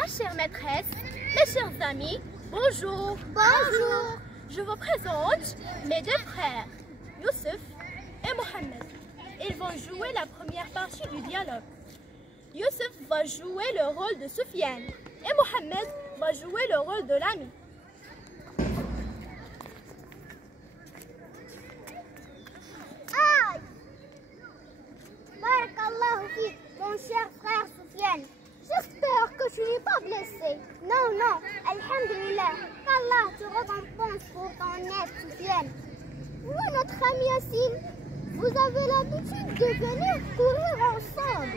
Ma chère maîtresse, mes chers amis, bonjour. Bonjour. Je vous présente mes deux frères, Youssef et Mohamed. Ils vont jouer la première partie du dialogue. Youssef va jouer le rôle de Soufiane et Mohamed va jouer le rôle de l'ami. Aïe! Barakallahu fik, mon cher frère Soufiane. J'espère que tu n'es pas blessé. Non, non, alhamdulillah. Qu'Allah te récompense pour ton aide, Soufiane. Vous, notre ami Yassine, vous avez l'habitude de venir courir ensemble.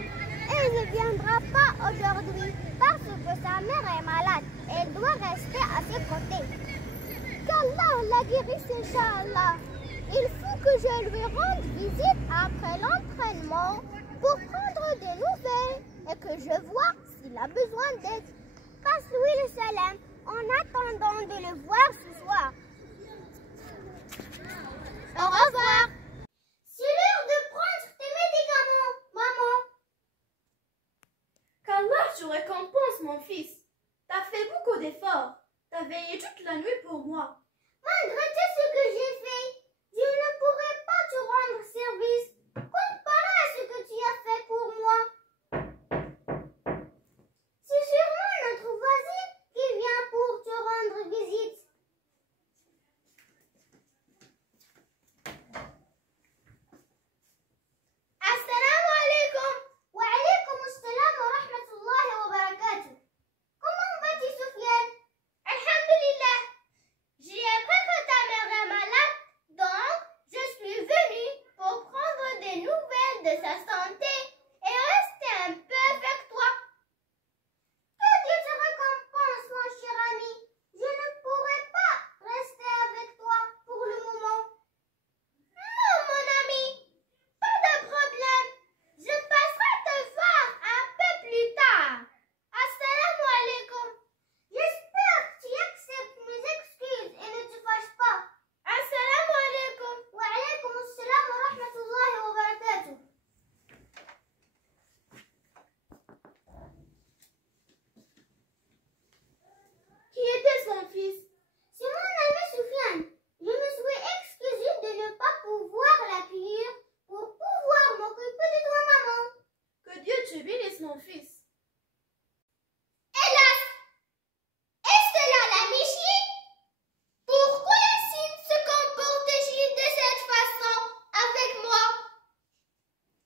Et il ne viendra pas aujourd'hui parce que sa mère est malade et elle doit rester à ses côtés. Qu'Allah la guérisse, Inch'Allah. Il faut que je lui rende visite après l'entraînement pour prendre des nouvelles et que je vois s'il a besoin d'aide. Passe-lui le salam en attendant de le voir ce soir. Au revoir. C'est l'heure de prendre tes médicaments, maman. Qu'Allah te récompense, mon fils. T'as fait beaucoup d'efforts. T'as veillé toute la nuit pour moi. Malgré tout ce que j'ai fait, je ne pourrai pas te rendre service comparé à ce que tu as fait pour moi. C'est sûrement notre voisine qui vient pour te rendre visite. Assalamu alaikum. Wa alaikum assalam wa rahmatullahi wa barakatuh. Comment vas-tu, Soufiane? Alhamdulillah. J'ai appris que ta mère est malade, donc je suis venue pour prendre des nouvelles de sa santé et rester un peu avec toi. Que Dieu te récompense, mon cher ami. Je ne pourrai pas rester avec toi pour le moment. Non, mon ami, pas de problème. Je passerai te voir un peu plus tard. Assalamu alaikum. J'espère que tu acceptes mes excuses et ne te fâches pas. Assalamu alaikum. Wa alaikum assalam wa rahmatullahi wa barakatuh. Qui était son fils? C'est mon ami Soufiane. Je me suis excusée de ne pas pouvoir l'accueillir pour pouvoir m'occuper de toi, maman. Que Dieu te bénisse, mon fils. Hélas! Est-ce là la Michi? Pourquoi Yassine se comporte-t-il de cette façon avec moi?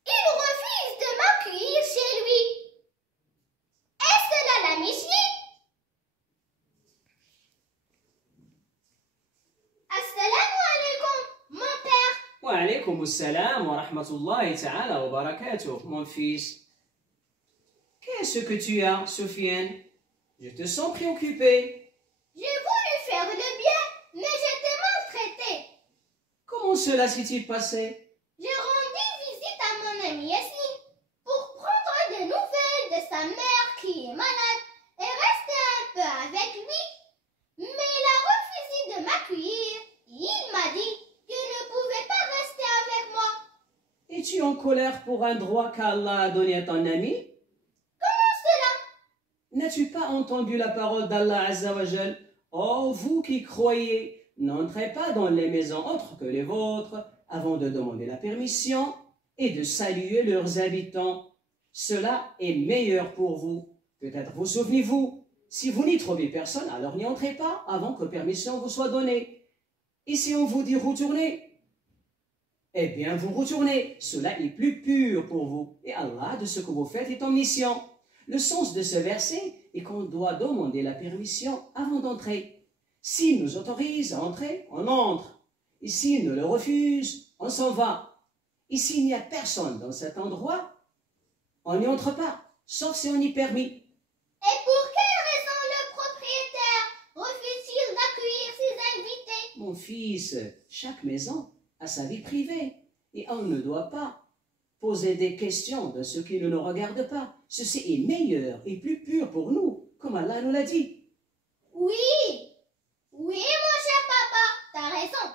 Il refuse de m'accueillir chez lui. Est-ce là la Michi? Assalamu alaikum, mon père. Wa alaykoum assalam wa rahmatullahi ta'ala wa barakatuh, mon fils. Qu'est-ce que tu as, Soufiane? Je te sens préoccupé. J'ai voulu faire le bien, mais j'étais maltraitée. Comment cela s'est-il passé? J'ai rendu visite à mon ami Yassine pour prendre des nouvelles de sa mère qui est malade et rester un peu avec lui. Mais il a refusé de m'accueillir et il m'a dit qu'il ne pouvait pas rester avec moi. Es-tu en colère pour un droit qu'Allah a donné à ton ami? Comment cela? N'as-tu pas entendu la parole d'Allah Azza wa Jal? Oh, vous qui croyez, n'entrez pas dans les maisons autres que les vôtres avant de demander la permission et de saluer leurs habitants. Cela est meilleur pour vous. Peut-être vous souvenez-vous. Si vous n'y trouvez personne, alors n'y entrez pas avant que permission vous soit donnée. Et si on vous dit retournez, eh bien vous retournez. Cela est plus pur pour vous. Et Allah, de ce que vous faites, est omniscient. Le sens de ce verset est qu'on doit demander la permission avant d'entrer. S'il nous autorise à entrer, on entre. Et s'il nous le refuse, on s'en va. Et s'il n'y a personne dans cet endroit, on n'y entre pas, sauf si on y permet. Et pour quelle raison le propriétaire refuse-t-il d'accueillir ses invités? Mon fils, chaque maison a sa vie privée et on ne doit pas poser des questions de ce qui ne nous regarde pas. Ceci est meilleur et plus pur pour nous, comme Allah nous l'a dit. Oui, oui, mon cher papa, t'as raison.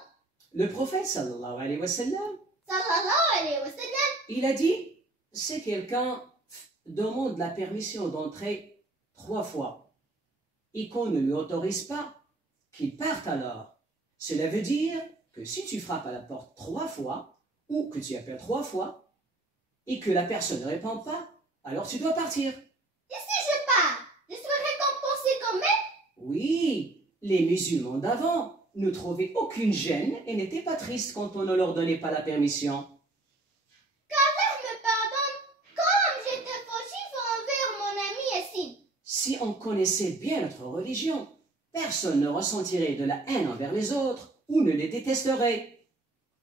Le prophète sallallahu alayhi wa sallam, Sallallahu alayhi wa sallam. il a dit, si quelqu'un demande la permission d'entrer 3 fois et qu'on ne lui autorise pas, qu'il parte alors. Cela veut dire que si tu frappes à la porte 3 fois ou que tu appelles 3 fois et que la personne ne répond pas, alors tu dois partir. Et si je pars, je serai récompensé quand même? Oui, les musulmans d'avant ne trouvaient aucune gêne et n'étaient pas tristes quand on ne leur donnait pas la permission. Qu'Allah me pardonne, comme j'étais fautif envers mon ami Yassine. Si on connaissait bien notre religion, personne ne ressentirait de la haine envers les autres ou ne les détesterait.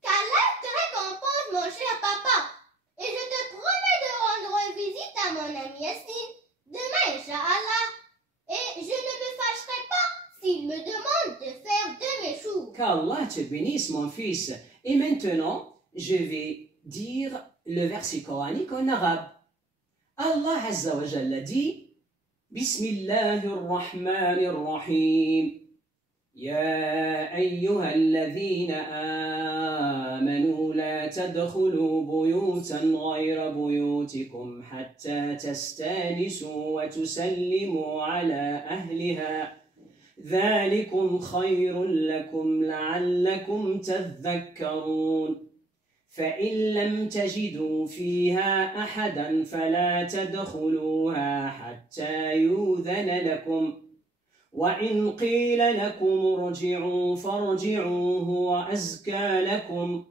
Qu'Allah te récompense, mon cher papa. Et je te promets de rendre visite à mon ami Yassine demain, Inch'Allah. Et je ne me fâcherai pas s'il me demande de faire de mes choux. Qu'Allah te bénisse, mon fils. Et maintenant, je vais dire le verset coranique en arabe. Allah Azza wa Jalla dit Bismillahirrahmanirrahim. يا أيها الذين آمنوا لا تدخلوا بيوتا غير بيوتكم حتى تستانسوا وتسلموا على أهلها ذلكم خير لكم لعلكم تذكرون فإن لم تجدوا فيها أحدا فلا تدخلوها حتى يؤذن لكم وإن قيل لكم ارجعوا فارجعوا هو أزكى لكم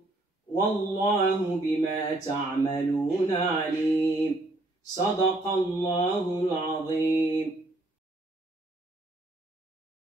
والله بما تعملون عليم صدق الله العظيم